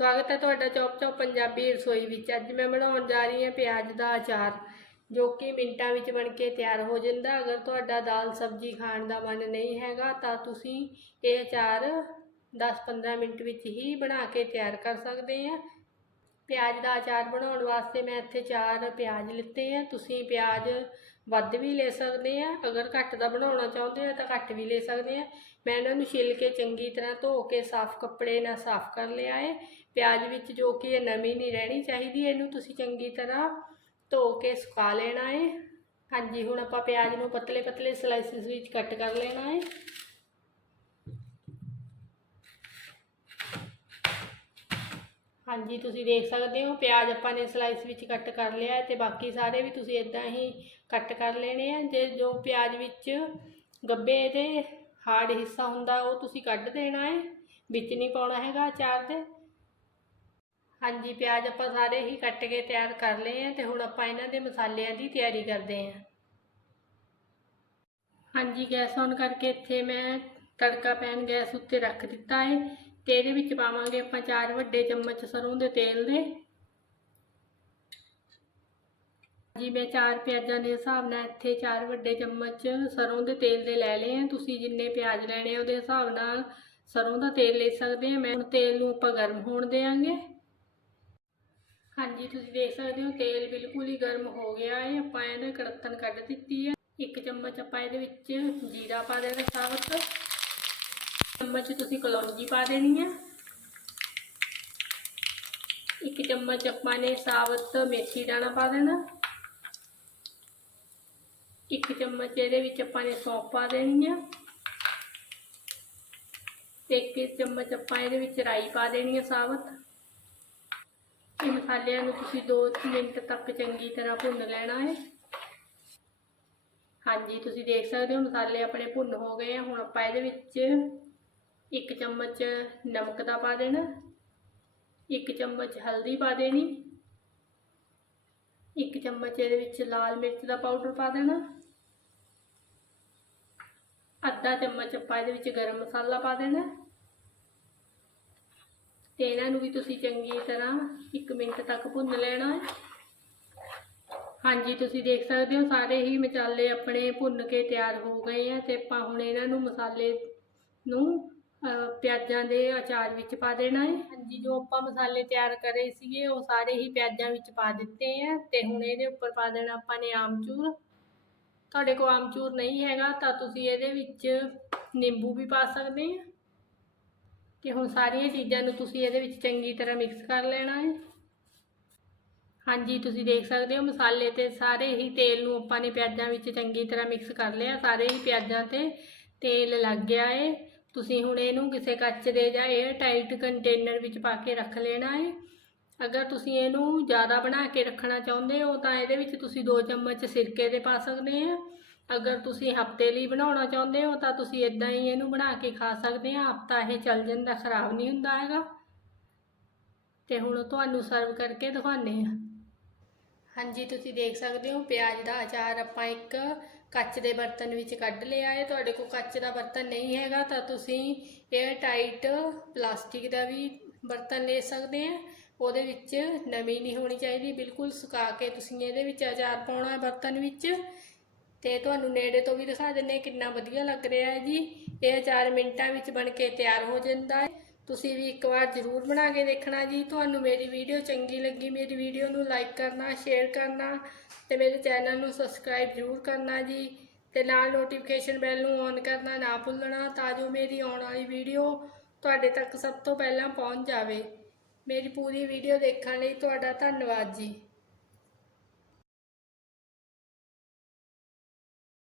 ਸਵਾਗਤ ਹੈ ਤੁਹਾਡਾ ਚੌਪ ਚੌਪ ਪੰਜਾਬੀ ਰਸੋਈ ਵਿੱਚ। ਅੱਜ ਮੈਂ ਬਣਾਉਣ ਜਾ ਰਹੀ ਹਾਂ ਪਿਆਜ਼ ਦਾ ਅਚਾਰ, ਜੋ ਕਿ ਮਿੰਟਾਂ ਵਿੱਚ ਬਣ ਕੇ ਤਿਆਰ ਹੋ ਜਾਂਦਾ। ਅਗਰ ਤੁਹਾਡਾ ਦਾਲ ਸਬਜ਼ੀ ਖਾਣ ਦਾ ਮਨ ਨਹੀਂ ਹੈਗਾ, ਤਾਂ ਤੁਸੀਂ ਇਹ ਅਚਾਰ 10-15 ਮਿੰਟ ਵਿੱਚ ਹੀ ਬਣਾ ਕੇ ਤਿਆਰ ਕਰ ਸਕਦੇ ਆ ਪਿਆਜ਼ ਦਾ ਅਚਾਰ ਬਣਾਉਣ ਵਾਸਤੇ ਮੈਂ ਇੱਥੇ ਚਾਰ ਪਿਆਜ਼ ਲਿੱਤੇ ਆ। ਤੁਸੀਂ ਪਿਆਜ਼ ਵੱਧ ਵੀ ਲੈ ਸਕਦੇ ਆ। ਅਗਰ ਘੱਟ ਦਾ ਬਣਾਉਣਾ ਚਾਹੁੰਦੇ ਆ ਤਾਂ ਘੱਟ ਵੀ ਲੈ ਸਕਦੇ ਆ। ਮੈਂ ਇਹਨਾਂ ਨੂੰ ਛਿੱਲ ਕੇ ਚੰਗੀ ਤਰ੍ਹਾਂ ਧੋ ਕੇ ਸਾਫ਼ ਕੱਪੜੇ ਨਾਲ ਸਾਫ਼ ਕਰ ਲਿਆ ਹੈ। ਪਿਆਜ਼ ਵਿੱਚ ਜੋ ਕਿ ਇਹ ਨਮੀ ਨਹੀਂ ਰਹਿਣੀ ਚਾਹੀਦੀ, ਇਹਨੂੰ ਤੁਸੀਂ ਚੰਗੀ ਤਰ੍ਹਾਂ ਧੋ ਕੇ ਸੁਕਾ ਲੈਣਾ ਹੈ ਹਾਂਜੀ, ਹੁਣ ਆਪਾਂ ਪਿਆਜ਼ ਨੂੰ ਪਤਲੇ ਪਤਲੇ ਸਲਾਈਸਿਸ ਵਿੱਚ ਕੱਟ ਕਰ ਲੈਣਾ ਹੈ ਹਾਂਜੀ, ਤੁਸੀਂ ਦੇਖ ਸਕਦੇ ਹੋ, ਪਿਆਜ਼ ਆਪਾਂ ਨੇ ਸਲਾਈਸ ਵਿੱਚ ਕੱਟ ਕਰ ਲਿਆ ਹੈ ਤੇ ਬਾਕੀ ਸਾਰੇ ਵੀ ਤੁਸੀਂ ਇਦਾਂ ਹੀ ਕੱਟ ਕਰ ਲੈਣੇ ਆ। ਜੇ ਜੋ ਪਿਆਜ਼ ਵਿੱਚ ਗੱਬੇ ਦੇ ਹਾਰਡ ਹਿੱਸਾ ਹੁੰਦਾ, ਉਹ ਤੁਸੀਂ ਕੱਢ ਦੇਣਾ ਹੈ ਵਿੱਚ ਨਹੀਂ ਪਾਉਣਾ ਹੈਗਾ ਅਚਾਰ ਦੇ ਹਾਂਜੀ, ਪਿਆਜ਼ ਆਪਾਂ ਸਾਰੇ ਹੀ ਕੱਟ ਕੇ ਤਿਆਰ ਕਰ ਲਏ ਆ ਤੇ ਹੁਣ ਆਪਾਂ ਇਹਨਾਂ ਦੇ ਮਸਾਲਿਆਂ ਦੀ ਤਿਆਰੀ ਕਰਦੇ ਹਾਂ ਹਾਂਜੀ, ਗੈਸ ਔਨ ਕਰਕੇ ਇੱਥੇ ਮੈਂ ਤੜਕਾ ਪੈਨ ਗੈਸ ਉੱਤੇ ਰੱਖ ਦਿੱਤਾ ਹੈ ਤੇ ਇਹਦੇ ਵਿੱਚ ਪਾਵਾਂਗੇ ਆਪਾਂ ਚਾਰ ਵੱਡੇ ਚਮਚ ਸਰੋਂ ਦੇ ਤੇਲ ਦੇ। ਜੀ ਮੈਂ ਚਾਰ ਪਿਆਜ਼ਾਂ ਦੇ ਹਿਸਾਬ ਨਾਲ ਇੱਥੇ ਚਾਰ ਵੱਡੇ ਚਮਚ ਸਰੋਂ ਦੇ ਤੇਲ ਦੇ ਲੈ ਲਏ ਆ। ਤੁਸੀਂ ਜਿੰਨੇ ਪਿਆਜ਼ ਲੈਣੇ ਆ ਉਹਦੇ ਹਿਸਾਬ ਨਾਲ ਸਰੋਂ ਦਾ ਤੇਲ ਲੈ ਸਕਦੇ ਆ। ਮੈਂ ਹੁਣ ਤੇਲ ਨੂੰ ਆਪਾਂ ਗਰਮ ਹੋਣ ਦੇਵਾਂਗੇ। ਹਾਂਜੀ, ਤੁਸੀਂ ਦੇਖ ਸਕਦੇ ਹੋ, ਤੇਲ ਬਿਲਕੁਲ ਹੀ ਗਰਮ ਹੋ ਗਿਆ ਹੈ। ਆਪਾਂ ਇਹਨੇ ਕੜਤਨ ਕੱਢ ਦਿੱਤੀ ਹੈ। ਇੱਕ ਚਮਚ ਆਪਾਂ ਇਹਦੇ ਵਿੱਚ ਜੀਰਾ ਪਾ ਦੇਣਾ ਸਾਬਤ। ਚਮਚ ਤੁਸੀਂ ਕਲੌਂਜੀ ਪਾ ਦੇਣੀ ਹੈ। ਇੱਕ ਚਮਚ ਆਪਾਂ ਨੇ ਸਾਬਤ ਮੇਥੀ ਦਾਣਾ ਪਾ ਦੇਣਾ। ਇੱਕ ਚਮਚ ਇਹਦੇ ਵਿੱਚ ਆਪਾਂ ਨੇ ਸੌਂਫ ਪਾ ਦੇਣੀ ਹੈ। ਤੇ ਇੱਕ ਚਮਚ ਆਪਾਂ ਇਹਦੇ ਵਿੱਚ ਰਾਈ ਪਾ ਦੇਣੀ ਹੈ ਸਾਬਤ। ਇਹ ਮਸਾਲਿਆਂ ਨੂੰ ਤੁਸੀਂ 2 ਮਿੰਟ ਤੱਕ ਚੰਗੀ ਤਰ੍ਹਾਂ ਭੁੰਨ ਲੈਣਾ ਹੈ। ਹਾਂਜੀ, ਤੁਸੀਂ ਦੇਖ ਸਕਦੇ ਹੋ ਮਸਾਲੇ ਆਪਣੇ ਭੁੰਨ ਹੋ ਗਏ ਆ। ਹੁਣ ਆਪਾਂ ਇਹਦੇ ਵਿੱਚ ਇੱਕ ਚਮਚ ਨਮਕ ਦਾ ਪਾ ਦੇਣਾ, ਇੱਕ ਚਮਚ ਹਲਦੀ ਪਾ ਦੇਣੀ, ਇੱਕ ਚਮਚ ਇਹਦੇ ਵਿੱਚ ਲਾਲ ਮਿਰਚ ਦਾ ਪਾਊਡਰ ਪਾ ਦੇਣਾ, ਅੱਧਾ ਚਮਚ ਆਪਾਂ ਇਹਦੇ ਵਿੱਚ ਗਰਮ ਮਸਾਲਾ ਪਾ ਦੇਣਾ। ਤੇ ਇਹਨਾਂ ਨੂੰ ਵੀ ਤੁਸੀਂ ਚੰਗੀ ਤਰ੍ਹਾਂ 1 ਮਿੰਟ ਤੱਕ ਭੁੰਨ ਲੈਣਾ ਹੈ। ਹਾਂਜੀ, ਤੁਸੀਂ ਦੇਖ ਸਕਦੇ ਹੋ, ਸਾਰੇ ਹੀ ਮਸਾਲੇ ਆਪਣੇ ਭੁੰਨ ਕੇ ਤਿਆਰ ਹੋ ਗਏ ਆ ਤੇ ਆਪਾਂ ਹੁਣ ਇਹਨਾਂ ਨੂੰ ਮਸਾਲੇ ਨੂੰ ਪਿਆਜ਼ਾਂ ਦੇ ਅਚਾਰ ਵਿੱਚ ਪਾ ਦੇਣਾ ਹੈ। ਹਾਂਜੀ, ਜੋ ਆਪਾਂ ਮਸਾਲੇ ਤਿਆਰ ਕਰੇ ਸੀਗੇ, ਉਹ ਸਾਰੇ ਹੀ ਪਿਆਜ਼ਾਂ ਵਿੱਚ ਪਾ ਦਿੱਤੇ ਆ ਤੇ ਹੁਣ ਇਹਦੇ ਉੱਪਰ ਪਾ ਦੇਣਾ ਆਪਾਂ ਨੇ ਆਮਚੂਰ। ਤੁਹਾਡੇ ਕੋਲ ਆਮਚੂਰ ਨਹੀਂ ਹੈਗਾ ਤਾਂ ਤੁਸੀਂ ਇਹਦੇ ਵਿੱਚ ਨਿੰਬੂ ਵੀ ਪਾ ਸਕਦੇ ਆ। ਕਿ ਹੁਣ ਸਾਰੀਆਂ ਚੀਜ਼ਾਂ ਨੂੰ ਤੁਸੀਂ ਇਹਦੇ ਵਿੱਚ ਚੰਗੀ ਤਰ੍ਹਾਂ ਮਿਕਸ ਕਰ ਲੈਣਾ ਹੈ। ਹਾਂਜੀ, ਤੁਸੀਂ ਦੇਖ ਸਕਦੇ ਹੋ ਮਸਾਲੇ ਤੇ ਸਾਰੇ ਹੀ ਤੇਲ ਨੂੰ ਆਪਾਂ ਨੇ ਪਿਆਜ਼ਾਂ ਵਿੱਚ ਚੰਗੀ ਤਰ੍ਹਾਂ ਮਿਕਸ ਕਰ ਲਿਆ। ਸਾਰੇ ਹੀ ਪਿਆਜ਼ਾਂ ਤੇ ਤੇਲ ਲੱਗ ਗਿਆ ਏ ਤੁਸੀਂ ਹੁਣ ਇਹਨੂੰ ਕਿਸੇ ਕੱਚ ਦੇ ਜਾਂ 에ਅਰ ਟਾਈਟ ਕੰਟੇਨਰ ਵਿੱਚ ਪਾ ਕੇ ਰੱਖ ਲੈਣਾ ਹੈ। ਅਗਰ ਤੁਸੀਂ ਇਹਨੂੰ ਜ਼ਿਆਦਾ ਬਣਾ ਕੇ ਰੱਖਣਾ ਚਾਹੁੰਦੇ ਹੋ, ਤਾਂ ਇਹਦੇ ਵਿੱਚ ਤੁਸੀਂ 2 ਚਮਚ ਸਿਰਕੇ ਦੇ ਪਾ ਸਕਦੇ ਆ। ਅਗਰ ਤੁਸੀਂ ਹਫ਼ਤੇ ਲਈ ਬਣਾਉਣਾ ਚਾਹੁੰਦੇ ਹੋ ਤਾਂ ਤੁਸੀਂ ਇਦਾਂ ਹੀ ਇਹਨੂੰ ਬਣਾ ਕੇ ਖਾ ਸਕਦੇ ਆ। ਹਫਤਾ ਇਹ ਚੱਲ ਜਾਂਦਾ, ਖਰਾਬ ਨਹੀਂ ਹੁੰਦਾ ਹੈਗਾ। ਤੇ ਹੁਣ ਤੁਹਾਨੂੰ ਸਰਵ ਕਰਕੇ ਦਿਖਾਉਂਦੇ ਆ। ਹਾਂਜੀ, ਤੁਸੀਂ ਦੇਖ ਸਕਦੇ ਹੋ ਪਿਆਜ਼ ਦਾ ਅਚਾਰ ਆਪਾਂ ਇੱਕ ਕੱਚ ਦੇ ਬਰਤਨ ਵਿੱਚ ਕੱਢ ਲਿਆ ਹੈ। ਤੁਹਾਡੇ ਕੋਲ ਕੱਚ ਦਾ ਬਰਤਨ ਨਹੀਂ ਹੈਗਾ ਤਾਂ ਤੁਸੀਂ 에ਅਰ ਟਾਈਟ ਪਲਾਸਟਿਕ ਦਾ ਵੀ ਬਰਤਨ ਲੈ ਸਕਦੇ ਆ। ਉਹਦੇ ਵਿੱਚ ਨਮੀ ਨਹੀਂ ਹੋਣੀ ਚਾਹੀਦੀ, ਬਿਲਕੁਲ ਸੁਕਾ ਕੇ ਤੁਸੀਂ ਇਹਦੇ ਵਿੱਚ ਅਚਾਰ ਪਾਉਣਾ ਹੈ ਬਰਤਨ ਵਿੱਚ। ਤੇ ਤੁਹਾਨੂੰ ਨੇੜੇ ਤੋਂ ਵੀ ਦਿਖਾ ਦਿੰਨੇ ਕਿੰਨਾ ਵਧੀਆ ਲੱਗ ਰਿਹਾ ਹੈ ਜੀ। ਇਹ ਅਚਾਰ ਮਿੰਟਾਂ ਵਿੱਚ ਬਣ ਕੇ ਤਿਆਰ ਹੋ ਜਾਂਦਾ ਹੈ। ਤੁਸੀਂ ਵੀ ਇੱਕ ਵਾਰ ਜ਼ਰੂਰ ਬਣਾ ਕੇ ਦੇਖਣਾ ਜੀ। ਤੁਹਾਨੂੰ ਮੇਰੀ ਵੀਡੀਓ ਚੰਗੀ ਲੱਗੀ, ਮੇਰੀ ਵੀਡੀਓ ਨੂੰ ਲਾਈਕ ਕਰਨਾ ਸ਼ੇਅਰ ਕਰਨਾ ਤੇ ਮੇਰੇ ਚੈਨਲ ਨੂੰ ਸਬਸਕ੍ਰਾਈਬ ਜ਼ਰੂਰ ਕਰਨਾ ਜੀ ਤੇ ਨਾਲ ਨੋਟੀਫਿਕੇਸ਼ਨ ਬੈਲ ਨੂੰ ਔਨ ਕਰਨਾ ਨਾ ਭੁੱਲਣਾ ਤਾਂ ਜੋ ਮੇਰੀ ਆਉਣ ਵਾਲੀ ਵੀਡੀਓ ਤੁਹਾਡੇ ਤੱਕ ਸਭ ਤੋਂ ਪਹਿਲਾਂ ਪਹੁੰਚ ਜਾਵੇ। ਮੇਰੀ ਪੂਰੀ ਵੀਡੀਓ ਦੇਖਣ ਲਈ ਤੁਹਾਡਾ ਧੰਨਵਾਦ ਜੀ।